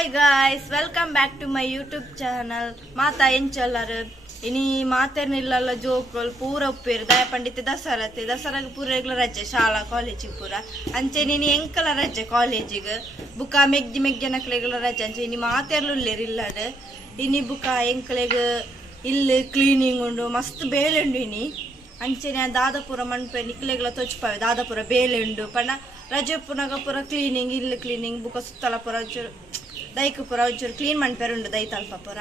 Hi guys, welcome back to my YouTube channel. ಮಾತಾ ಎಂಚಲ್ಲರು ಇನಿ ಮಾತೇನಿಲ್ಲಲ್ಲ ಜೋಕುಲು ಪೂರ ಉಪ್ಪೇರು ದಯ ಪಂಡಿತ ದಸರಾಗ ಪೂರ ರಜೆ ಶಾಲಾ ಕಾಲೇಜಿಗೆ ಪೂರ ಅಂಚೆ ನೀನು ಎಂಕಲ ರಜೆ ಕಾಲೇಜಿಗೆ ಬುಕ್ಕ ಮೆಗ್ಜನಕ್ಲೆಗಳ ರಜೆ ಅಂಚೆ ಇನಿ ಮಾತೇರ್ಲುಲ್ಲೇರು ಇಲ್ಲಡ್ ಇನಿ ಬುಕ್ಕ ಎಂಕ್ಲೆಗ್ ಇಲ್ಲಿ ಕ್ಲೀನಿಂಗ್ ಉಂಡು ಮಸ್ತ್ ಬೇಲೆ ಉಂಡು ಇನಿ ಅಂಚೆನೆ ದಾದಾಪುರ ಮಣ್ಪೆ ನಿಕ್ಲೆಗಳ ತೊಚ್ಪಾವೆ ದಾದಾಪುರ ಬೇಲೆ ಉಂಡು ಪಂಡ ರಜೆ ಪುನಗ ಪೂರ ಕ್ಲೀನಿಂಗ್ ಇಲ್ಲಿ ಕ್ಲೀನಿಂಗ್ ಬುಕ್ಕ ಸುತ್ತಲ ಪೂರ ಒಂಚೂರು ದೈಕ್ ಪೂರ ಒಂಚೂರು ಕ್ಲೀನ್ ಮಣ್ಪೆರ ಉಂಡು ದೈ ತಲ್ಪ ಪೂರ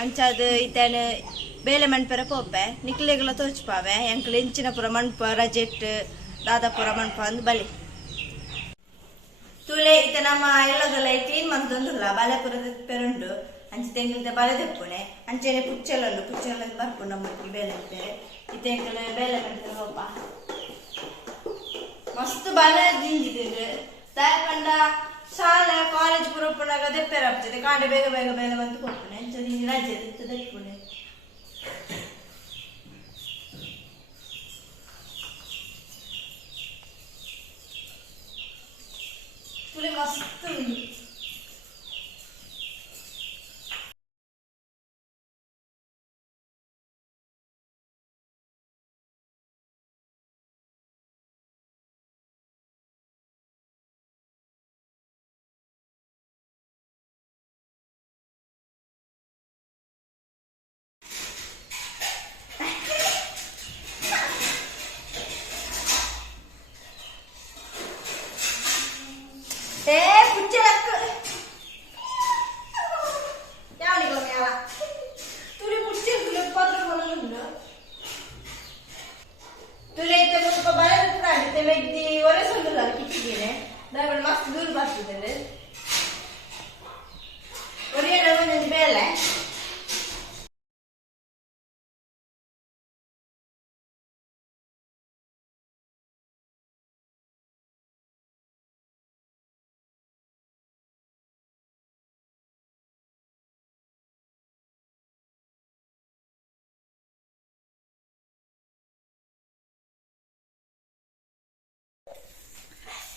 ಅಂಚದು ಇತ್ತೇನೆ ಬೇಲೆ ಮಣ್ಪೆರ ಪೋಪೆ ನಿಕ್ಲೆಗಳ ತೋಚ್ಪಾವೆ ಎಂಕ್ಲು ಎಂಚಿನ ಪೂರ ಮಣ್ಪ ರಜೆಟ್ ದಾದಾಪುರ ಮಣ್ಪ ಅಂದ್ ಬಲಿ ತುಳೆ ಇತ್ತ ನಮ್ಮ ಎಲ್ಲದಲ್ಲ ಕ್ಲೀನ್ ಮಂತೊಂದುಲ್ಲ ಬಲೆ ಪೂರ ಪೆರುಂಡು ಅಂಚೆ ತೆಂಗಿಲ್ದ ಬಲೆ ತೆಪ್ಪುಣೆ ಅಂಚೆನೆ ಪುಚ್ಚೆಲ್ಲುಂಡು ಪುಚ್ಚೆಲ್ಲ ಬರ್ಪುಂಡು ನಮ್ಮಕ್ಕೆ ಬೇಲೆ ಅಂತಾರೆ ಇತ್ತ ಎಂಕಲು ಬೇಲೆ ಮಣ್ಪೆರ ಹೋಪ ಮಸ್ತ್ ಬಲೆ ಜಿಂಜಿದ್ರು ತಾಯಪಂಡ ಶಾಲೆ ಕಾಲೇಜ್ ಪುರಪ್ಪನಾಗ ದೆಪ್ಪೆರ ಆಗ್ತದೆ ಕಾಂಡೆ ಬೇಗ ಬೇಗ ಬೇಗ ಬಂದು ಕೊಡ್ಪುಣೆ ಅಂಚದಿ ರಜೆ ಇತ್ತು ದೆಪ್ಪುಣೆ ತುಳಿ ಮಸ್ತ್ ಉಂಡು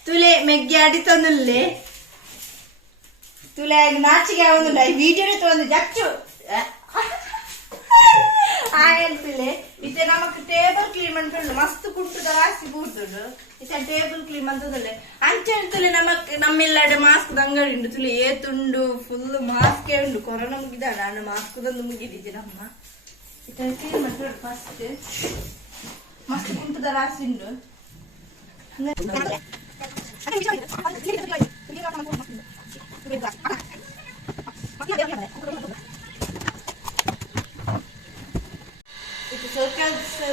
ತುಲೆ ಮೆಗ್ಗೆ ಅಡಿತಂದುಲ್ಲೆ ತುಲೆ ನಾಚಿಗೆ ಆಗುದಿಲ್ಲ ಈ ವಿಡಿಯೋ ತೊಂದು ಜಚ್ಚು ಆಯಂತುಲೆ ಇತ್ತೆ ನಮಕ್ ಟೇಬಲ್ ಕ್ಲೀನ್ ಮಾಡ್ಕೊಂಡು ಮಸ್ತ್ ಕುಟ್ಟುದ ರಾಸಿ ಕೂರ್ತುಂಡು ಇತ್ತೆ ಟೇಬಲ್ ಕ್ಲೀನ್ ಅಂತದಲ್ಲೇ ಅಂಚೆ ತುಲೆ ನಮ್ಮೆಲ್ಲಡೆ ಮಾಸ್ಕ್ ಅಂಗಡಿ ಉಂಡು ತುಲೆ ಏತುಂಡು ಫುಲ್ ಮಾಸ್ಕ್ ಉಂಡು ಕೊರೋನಾ ಮುಗಿದಾಡ ನಾನು ಮಾಸ್ಕ್ ತಂದು ಮುಗಿದಿದ್ದೆ ನಮ್ಮ ಇತ್ತೆ ಕ್ಲೀನ್ ಮಾಡ್ಕೊಂಡು ಫಸ್ಟ್ ಮಸ್ತ್ ಕುಟ್ಟುದ ರಾಸಿ ಉಂಡು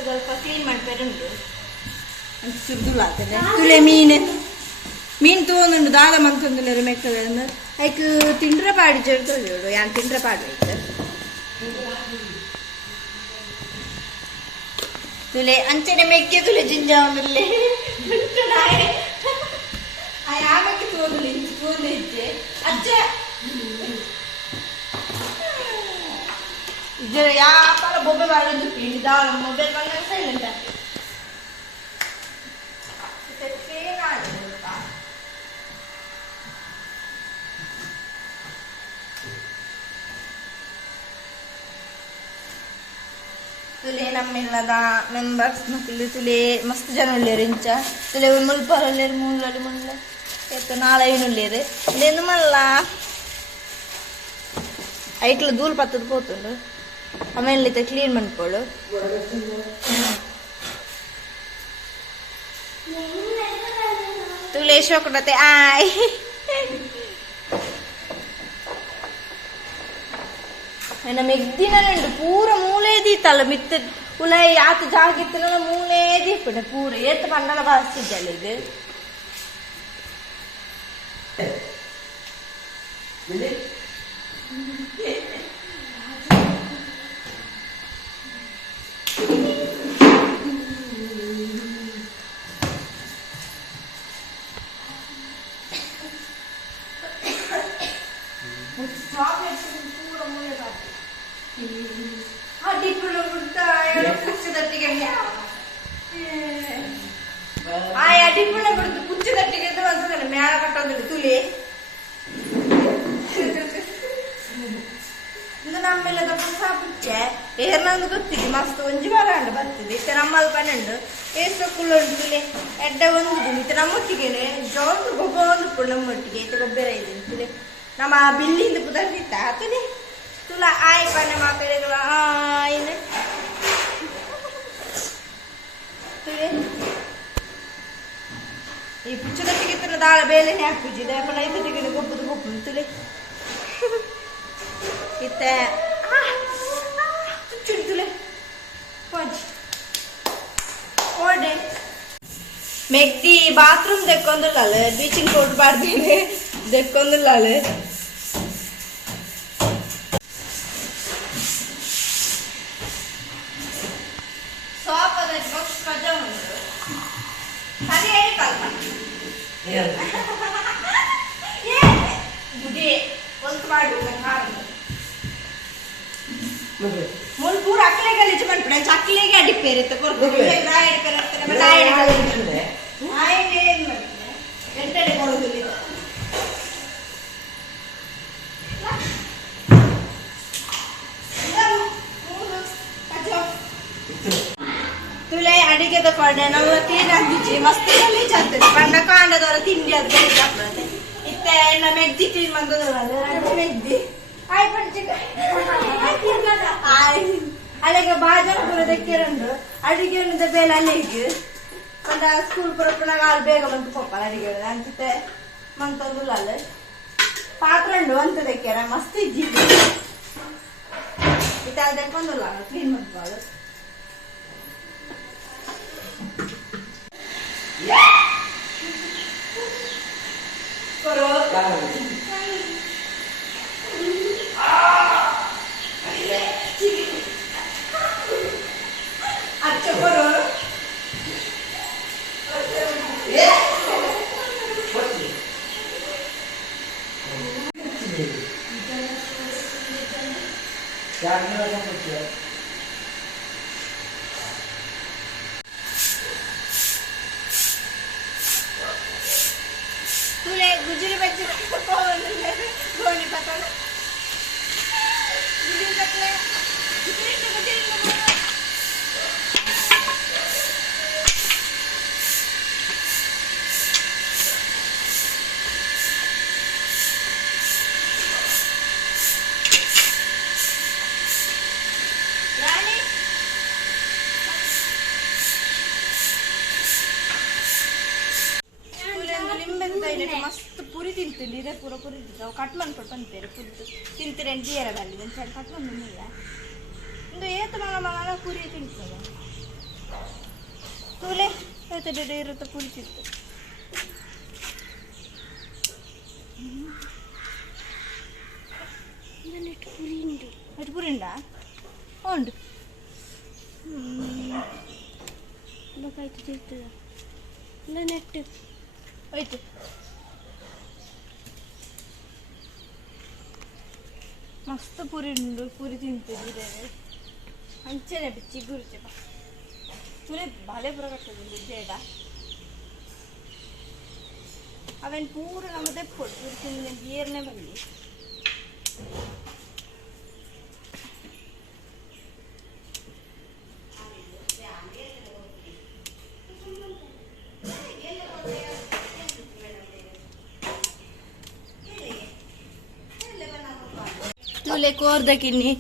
ಸ್ವಲ್ಪ ಕ್ಲೀನ್ ಮಾಡ್ಬೇಡುಂಟು ಸುರ್ದುಲ್ಲ ಆಗ್ತದೆ ತುಳೆ ಮೀನು ತಗೊಂಡುಂಡು ದಾದ ಮಂತೊಂದು ಮೆಕ್ಕದ ಐಕ್ ತಿಂಡ್ರೆ ಪಾಡಿ ಜಡ್ತೋಡು ಯಾನ್ ತಿಂಡ್ರೆ ಪಾಡು ಐತೆ ತುಲೆ ಅಂಚನೆ ಮೆಕ್ಕೆ ತುಲೆ ಜಿಂಜ ಒಂದಲ್ಲೇ ಆಮೇಲೆ ತೋರಿದ್ದೆ ಅಜ್ಜ ಯಾಪಲ ಬೊಬ್ಬೆ ಮಾಡಿದ್ದು ಪಿಂಡಿದ ಮೊಬೈಲ್ ಬಂದಾಗ ಸೈಲೆಂಟ್ ಆಗ್ತದೆ ತುಲೆ ನಮ್ಮೆಲ್ಲದ ಮೆಂಬರ್ಸ್ ಮಕ್ಕಳು ತುಲೆ ಮಸ್ತ್ ಜನ ಉಳ್ಳೇರು ಇಂಚ ತುಲೆ ಮುಲ್ಪರಲ್ಲೇರು ಮೂಲಲ್ಲಿ ಮುಳ್ಳ ಎತ್ತು ನಾಳೆ ಉಳ್ಳೇರು ಇಲ್ಲೇನು ಮಲ್ಲ ಐಟ್ಲ ಧೂಲ್ ಪತ್ತದ ಪೋತುಂಡು ಆಮೇಲೆ ಕ್ಲೀನ್ ಮಾಡ್ಕೊಳ್ಳು ತುಲೆ ಶೋಕಡತೆ ಆಯ್ ಮೆಗ್ದಿನುಂಡು ಪೂರ ಮೂಲೆ ದೀತಲ್ಲ ಮಿತ್ತ ಉಲೈ ಆತ ಜಾಗ ಇತ್ತಲ್ಲ ಮೂಲೆ ದೀಪುಂಡೆ ಪೂರ ಏತ್ ಪಂಡಲ ಬಾಸ್ತಿದ್ದಲ್ಲ ಇದು ಟಿಪ್ಪಣ ಬಿಡುದು ಕುಚ್ಚು ತಟ್ಟಿಗೆ ಮೇಳ ಕಟ್ಟೋದಿಲ್ಲ ತುಲಿ ಸಾಪುಚ್ಚೆ ಏರ್ನಂದು ಗೊತ್ತಿದ್ದು ಮಸ್ತ್ ಒಂಜಿ ವಾರ ಅಂಡ ಬರ್ತದೆ ಇತ್ತೆ ನಮ್ಮದು ಪನ್ನೆಂಡು ಏಸು ಕುಲ್ಲೊಂಡು ಎಡ್ಡೆ ಒಂದು ಇತ್ತೆ ನಮ್ಮೊಟ್ಟಿಗೆ ಜೋಂದು ಗೊಬ್ಬ ಒಂದು ಪುಡು ನಮ್ಮೊಟ್ಟಿಗೆ ಇತ್ತೆ ಗೊಬ್ಬರ ಇದೆ ತುಲೆ ನಮ್ಮ ಬಿಲ್ಲಿಂದ ಪುದರ್ದಿತ್ತ ತುಲೆ ತುಲ ಆಯ್ ಪನ್ನೆ ಮಕ್ಕಳಿಗೆ ಆಯ್ನೆ ತುಲೆ ಈ ಪುಚ್ಚದೊಟ್ಟಿಗೆ ತುಲ ದಾಳ ಬೇಲೆನೆ ಹಾಕುಜಿದೆ ಪಣ ಇದೊಟ್ಟಿಗೆ ಗೊಬ್ಬದು ಗೊಬ್ಬು ತುಲೆ ಇತ್ತೆ ತುಲೆ ಓಡೆ ಮೆಕ್ದಿ ಬಾತ್ರೂಮ್ ದೆಕ್ಕೊಂದಿಲ್ಲ ಬೀಚಿಂಗ್ ಪೌಡರ್ ಬಾರ್ದೇನೆ ದೆಕ್ಕೊಂದಿಲ್ಲ ಸೋಪದ ಬಾಕ್ಸ್ ಕಜ ಉಂಟು ಸರಿ ಹೇಳಿ ಕಲ್ಪ ಬುಡಿ ಒಂದು ಮಾಡಿ ಮುಲ್ ಪೂರ ಅಕ್ಲೆ ಗಲೀಜು ಮಾಡ್ಬಿಡ ಅಕ್ಲೆಗೆ ಅಡಿಪೇರಿತ್ತು ಎಂಟಡೆ ಕೊಡೋದಿಲ್ಲ ತುಳೆ ಅಡಿಗೆದ ಕೊಡೆ ನಮ್ಮ ಕ್ಲೀನ್ ಆಗಿಚ್ಚಿ ಮಸ್ತ್ ಗಲೀಜ್ ಆಗ್ತದೆ ಬಣ್ಣ ಕಾಂಡದವರ ತಿಂಡಿ ಅದು ಗಲೀಜ್ ಆಗ್ತದೆ ಇತ್ತೆ ನಮ್ಮ ಮೆಗ್ದಿ ಕ್ಲೀನ್ ಬಂದದಲ್ಲ ಮೆಗ್ದಿ ಅಲ್ಲಿಗೆ ಬಾಜಾರ ಪೂರ ದಕ್ಕಿರಂಡು ಅಡಿಗೆ ಬೇಲೆ ಅಲ್ಲಿಗೆ ಒಂದ ಸ್ಕೂಲ್ ಪುರಪ್ಪನಾಗ ಅಲ್ಲಿ ಬೇಗ ಬಂತು ಪಪ್ಪಲ್ಲ ಅಡಿಗೆ ಅಂತೆ ಮಂತಂದುಲ್ಲ ಅಲ್ಲಿ ಪಾತ್ರ ಉಂಡು ಅಂತ ದಕ್ಕ್ಯಾರ ಮಸ್ತ್ ಇದ್ದಿದ್ದು ಇತ್ತ ಅಲ್ಲಿ ದಕ್ಕೊಂದಿಲ್ಲ ಕ್ಲೀನ್ ಮಾಡ್ಬೋದು तुले गुजरी बच्चे गोनी पता ना गुजरी तकले गुजरी तो गुजरी रानी ಮಸ್ತ್ ಪುರಿ ತಿಂತೀನಿ ಇದೇ ಪೂರ ಪುರಿ ತಿಂತಾವೆ ಕಟ್ ಮಾಡ್ಕೊಟ್ಟು ಬಂತೇವೆ ಪುರಿ ತಿಂತೀರಿ ಜೀರದಲ್ಲಿ ಒಂದು ಸೈಡ್ ಕಟ್ ಬಂದಿಲ್ಲ ಒಂದು ಏತು ಮಗ ಪುರಿ ತಿಂತದೆ ತೂಲೆ ಏತ ಇರುತ್ತೆ ಪುರಿ ತಿಂತು ಪುರಿ ಉಂಟು ಅಷ್ಟು ಪುರಿ ಉಂಟಾ ಉಂಟು ಬೇಕಾಯ್ತು ತಿಂತದ ಇಲ್ಲ ನೆಟ್ಟು ಹೋಯ್ತು ಮಸ್ತ್ ಪುರಿ ಉಂಡು ಪುರಿ ತಿಂತಿದ್ದೆ ಅಂಚನೆ ಬಿಚ್ಚಿ ಗುರುಚೆ ತುಲೆ ಬಾಳೆ ಪುರ ಕಟ್ಟೋದು ಜೇಡ ಅವನ್ ಪೂರ ನಮ್ಮ ತೆಪ್ಪೊಡು ಪುರಿ ತಿಂದ ಏರ್ನೇ ಬರಲಿ ತುಲೆ ಕೋರ್ದ ಕಿನ್ನಿ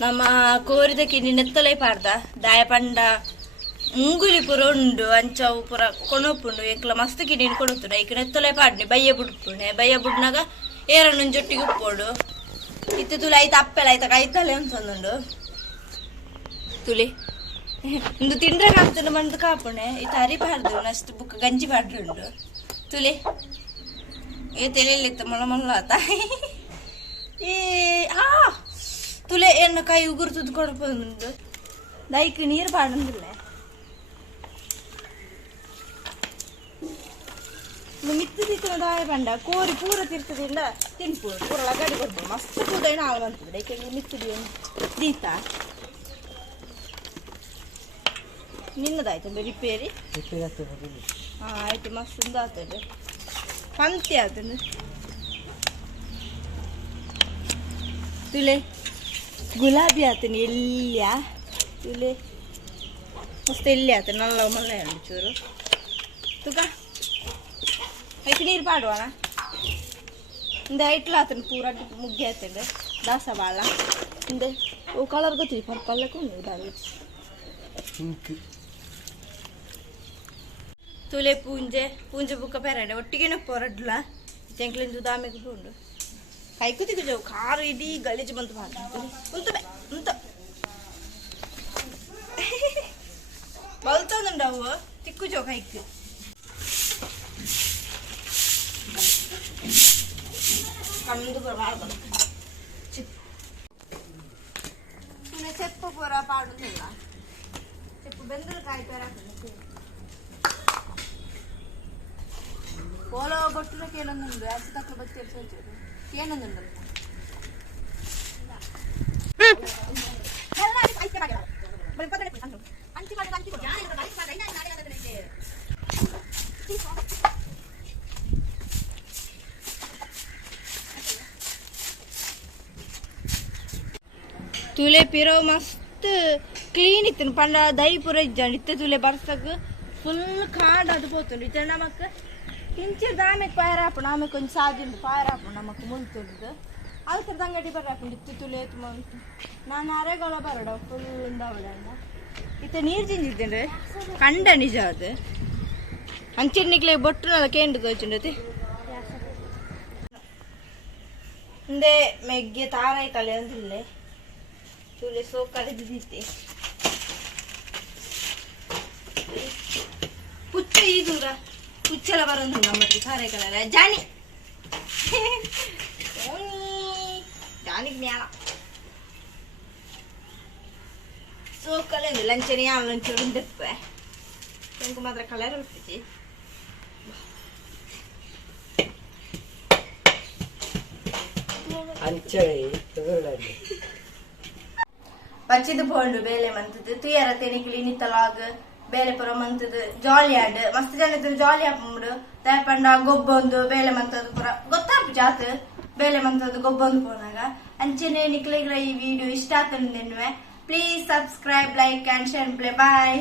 ನಮ್ಮ ಕೋರಿದ ಕಿನ್ನಿ ನೆತ್ತಲೈ ಪಾರ್ದ ದಾಯ ಪಂಡ ಮುಂಗುಲಿ ಪುರ ಉಂಡು ಅಂಚವು ಪುರ ಕೊಣೊಪ್ಪುಂಡು ಏಕಲ ಮಸ್ತ್ ಕಿನ್ನಿ ಕೊಡುತ್ತುಂಡು ಐಕ ನೆತ್ತಲೈ ಪಾಡ್ನಿ ಬಯ್ಯ ಬುಡ್ಪುಣೆ ಬಯ್ಯ ಬುಡ್ನಾಗ ಏರನ್ನು ಜೊಟ್ಟಿಗೆ ಉಪ್ಪೋಡು ಇತ್ತು ತುಲೆ ಐತ ಅಪ್ಪೆಲ ಐತ ಕೈತಲೆ ಅಂತಂದುಂಡು ತುಲೆ ಇಂದು ತಿಂಡ್ರೆ ಕಾಪ್ತುಂಡು ಬಂದು ಕಾಪುಣೆ ಇತ್ತು ಅರಿ ಪಾಡ್ದು ಅಷ್ಟು ಬುಕ್ಕ ಗಂಜಿ ಪಾಡ್ರುಂಡು ತುಲೆ ಏ ತೆಲಿಲಿತ್ತು ಮೊಳ ಮೊಳ ಆತ ಏ ತುಲೆ ಎನ್ನ ಕೈ ಉಗುರು ತುದ್ದು ಕೊಡಬಹುದು ದೈಕ್ ನೀರು ಪಾಡಂದಿಲ್ಲ ಮಿತ್ತು ತಿತ್ತು ದಾಯ ಪಂಡ ಕೋರಿ ಪೂರ ತಿರ್ತದಿಂದ ತಿನ್ಪು ಪೂರ ಲಗಾಡಿ ಕೊಡ್ಬೋದು ಮಸ್ತ್ ಕೂದೈ ನಾವು ಬಂತದೆ ದೈಕೆ ಮಿತ್ತಿದಿ ದೀತ ನಿನ್ನದಾಯ್ತು ರಿಪೇರಿ ಆಯ್ತು ಮಸ್ತ್ ಆಗ್ತದೆ ಪಂಕ್ತಿ ಆಗ್ತದೆ ತುಲೆ ಗುಲಾಬಿ ಆತನ ಎಲ್ಲಿಯ ತುಲೆ ಮಸ್ತ್ ಎಲ್ಲಿ ಆತ ನಲ್ಲ ಮಲ್ಲ ಚೂರು ತುಕ ಐತಿ ನೀರು ಪಾಡುವಣ ಇಂದ ಐಟ್ಲ ಆತನ ಪೂರ ಮುಗ್ಗಿ ಆತಂಡೆ ದಾಸ ಬಾಳ ಇಂದ ಓ ಕಲರ್ ಗೊತ್ತಿಲ್ಲ ಪರ್ಪಲ್ಲಕ್ಕೂ ಇದಾಗಿ ತುಲೆ ಪೂಂಜೆ ಪೂಂಜೆ ಬುಕ್ಕ ಪೆರಡೆ ಒಟ್ಟಿಗೆ ಪೊರಡ್ಲ ಚೆಂಕ್ಲಿಂದು ದಾಮೆಗೆ ಪೂಂಡು ಕೈ ಕುತಿಗೆ ಜೋ ಕಾರು ಇಡೀ ಗಲೀಜು ಬಂತು ಉಂತುಬೆ ಉಂತ ಬಲ್ತಂದುಂಡವು ತಿಕ್ಕು ಜೋ ಕೈಕ್ ಕಂದು ಬರಬಾರ್ದು చెప్పు కూర పాడుతుందా చెప్పు బెందులు కాయపేర పోలో బొట్టులకి ఏనుంది అసి తక్కువ బట్టి తెలిసి ఏనుంది तुले पिरो मस्त क्लीन इतन पंड दही पुर इज्जंड इत्ते तुले बरसक फुल खांड ಅದು పోతుంది ఇతన నమక కించి దామెకు పాయరాపు నామె కొంచెం సాదిండు పాయరాపు నమకు ముంతుంది ಅದಕ್ಕೆ ತಂಗಡಿ ಬರರಾಪುಂಡು ಇತ್ತು ತುಲೆ ತುಮಂತ ನಾನು ಅರೆಗೊಳ ಬರಡ ಫುಲ್ ಇಂದವಳಂಡ ಇತ್ತ ನೀರು ಜಿಂಜಿದ್ದೇನೆ ಕಂಡ ನಿಜ ಅದು ಅಂಚಿರ್ನಿಕ್ಲೆ ಬೊಟ್ಟುನಲ್ಲ ಕೇಂಡು ತೋಚುಂಡತಿ ಹಿಂದೆ ಮೆಗ್ಗೆ ತಾರಾಯಿ ಕಲೆ ಅಂದಿಲ್ಲೆ ತುಲೆ ಸೋಕಲೆ ಬಿದ್ದಿತ್ತೆ ಪುಚ್ಚ ಈ ದೂರ ಪುಚ್ಚಲ ಬರೋದು ನಮ್ಮಲ್ಲಿ ತಾರಾಯಿ ಕಲೆ ಜಾನಿ ಜಾನಿಗೆ ಜ್ಞಾನ ಸೋಕಲೆ ಲಂಚನೆ ಲಂಚೋಡು ದೆಪ್ಪೆ ತೆಂಕು ಮಾತ್ರ ಕಲರ್ ಉಳ್ತಿಚ್ಚಿ ಅಂಚಳಿ ತಗೊಳ್ಳಂడి ಪಚ್ಚಿದ ಬೋಂಡು ಬೇಲೆ ಮಂತದ್ದು ತುಯರ ತೆನಿಕಿಲಿ ನಿತ್ತಲಾಗ ಬೇಲೆ ಪುರ ಮಂತದ್ದು ಜಾಲಿ ಆಡ್ ಮಸ್ತ್ ಜನ ಇದ್ರು ಜಾಲಿ ಹಾಕೊಂಡು ತಯಪಂಡ ಗೊಬ್ಬೊಂದು ಬೇಲೆ ಮಂತದ್ದು ಪುರ ಗೊತ್ತಾಪು ಜಾತ್ ಬೇಲೆ ಮಂತದ್ದು ಗೊಬ್ಬೊಂದು ಪೋನಾಗ ಅಂಚನೆ ನಿಕ್ಲಿಗ್ರ ಈ ವಿಡಿಯೋ ಇಷ್ಟ ಆಗ್ತದೆ please subscribe like and share play bye.